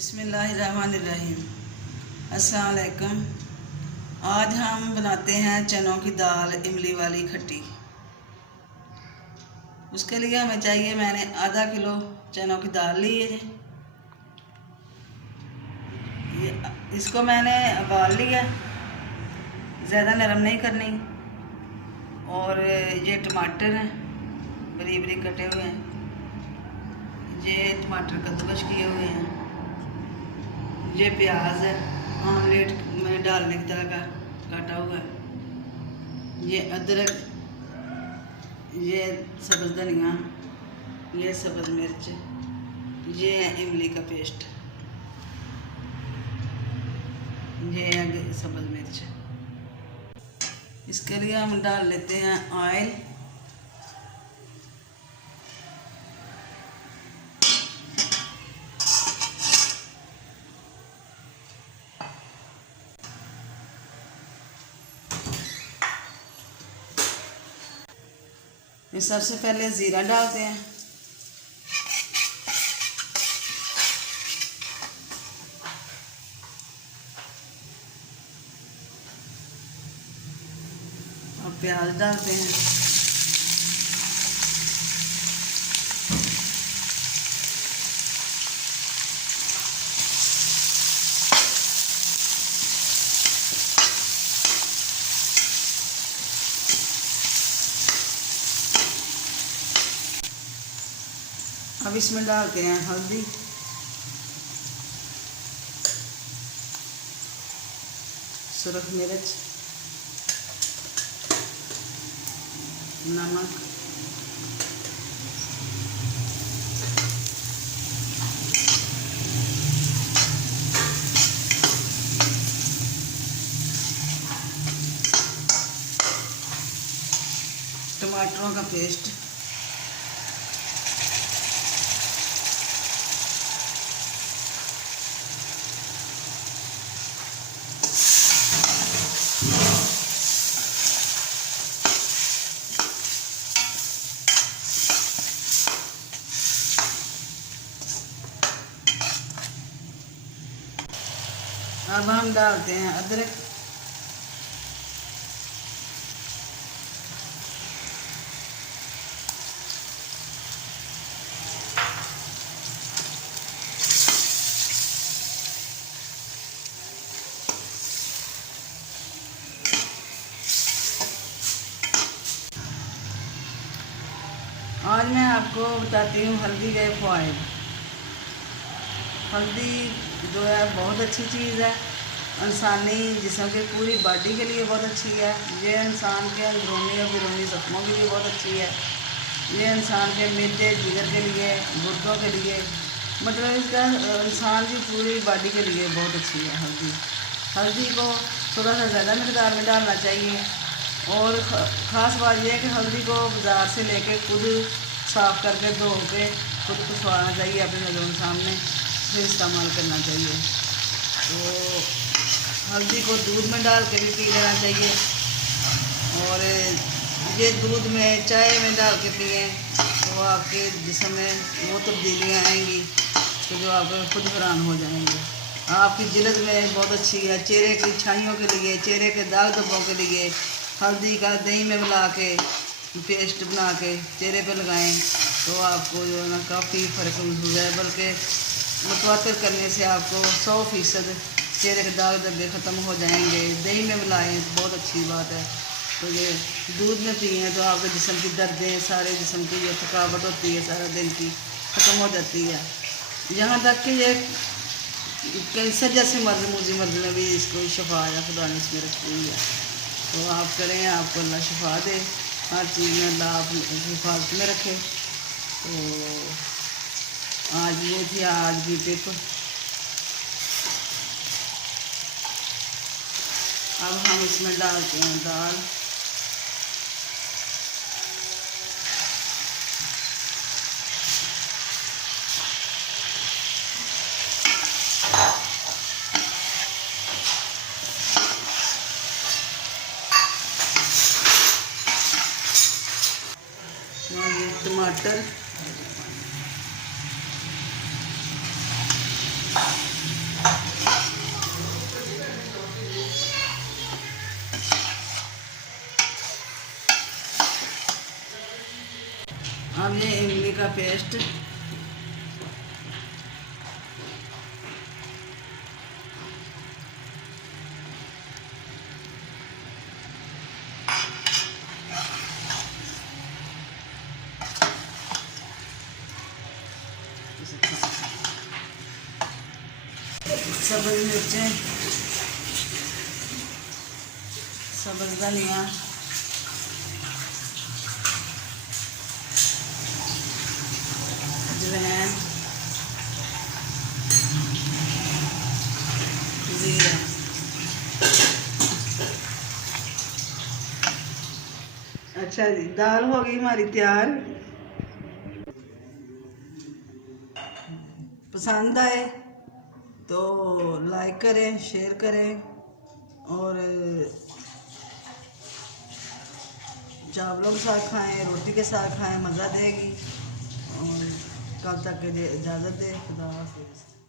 बिस्मिल्लाहिर्रहमानिर्रहीम। अस्सलाम वालेकुम। आज हम बनाते हैं चनों की दाल इमली वाली खट्टी। उसके लिए हमें चाहिए, मैंने आधा किलो चनों की दाल ली है। इसको मैंने उबाल लिया, ज़्यादा नरम नहीं करनी। और ये टमाटर हैं, बरीक बरीक कटे हुए हैं। ये टमाटर कद्दूकस किए हुए हैं। ये प्याज है, आमलेट में डालने की तरह का काटा हुआ है। ये अदरक, ये सब्ज़ धनिया, ये सब्ज़ मिर्च, ये है इमली का पेस्ट, ये है सब्ज़ मिर्च। इसके लिए हम डाल लेते हैं ऑयल। ये सबसे पहले ज़ीरा डालते हैं। और प्याज डालते हैं। अब इसमें डालते हैं हल्दी, सुरख मिर्च, नमक, टमाटरों का पेस्ट, अब हम डालते हैं अदरक, आज मैं आपको बताती हूँ हल्दी के फ़वाइद। हल्दी जो है बहुत अच्छी चीज़ है, इंसानी जिस्म के पूरी बॉडी के लिए बहुत अच्छी है। ये इंसान के अंदरूनी और बैरूनी ज़ख्मों के लिए बहुत अच्छी है। ये इंसान के मिर्दे जिगर के लिए, गुर्दों के लिए, मतलब इसका इंसान की पूरी बॉडी के लिए बहुत अच्छी है हल्दी। हल्दी को थोड़ा सा ज़्यादा मकदार में डालना चाहिए। और ख़ास बात यह है कि हल्दी को बाज़ार से लेके खुद साफ़ करके धो के खुद खुशवाना चाहिए, अपने नज़रों के सामने फिर इस्तेमाल करना चाहिए। तो हल्दी को दूध में डाल के भी पी लेना चाहिए। और ये दूध में, चाय में डाल के पिए तो आपके जिस्म में वो तब्दीलियाँ आएंगी तो जो आप खुद हैरान हो जाएंगे। आपकी जिल्द में बहुत अच्छी है, चेहरे की छाइयों के लिए, चेहरे के दाग धब्बों के लिए हल्दी का दही में मिला के पेस्ट बना के चेहरे पे लगाएं तो आपको जो है ना काफ़ी फ़र्क महसूस है। बल्कि मुतवातर करने से आपको 100% चेहरे के दाग धब्बे ख़त्म हो जाएंगे। दही में मिलाएं तो बहुत अच्छी बात है। तो ये दूध में पिए तो आपके जिस्म की दर्दें, सारे जिस्म की जो थकावट होती है सारा दिन की ख़त्म हो जाती है। यहाँ तक कि ये कैंसर जैसे मर्ज़, मुझे मर्ज़ में भी इसको शफा या खुदा ने इसमें रखी हुई है। तो आप करें, आपको अल्लाह शिफा दे, हर चीज़ में अल्लाह आप हिफाजत में रखे। तो आज ये थी आज की टिप। अब हम इसमें डालते हैं दाल। टमाटर, पेस्ट। सब्ज मिर्चें, सब्ज धनिया, अजवैन, जीरा। अच्छा जी, दाल हो गई हमारी तैयार। पसंद आए तो लाइक करें, शेयर करें, और चावलों के साथ खाएं, रोटी के साथ खाएं, मज़ा देगी। और कल तक के लिए इजाज़त दें। खुदा हाफिज़।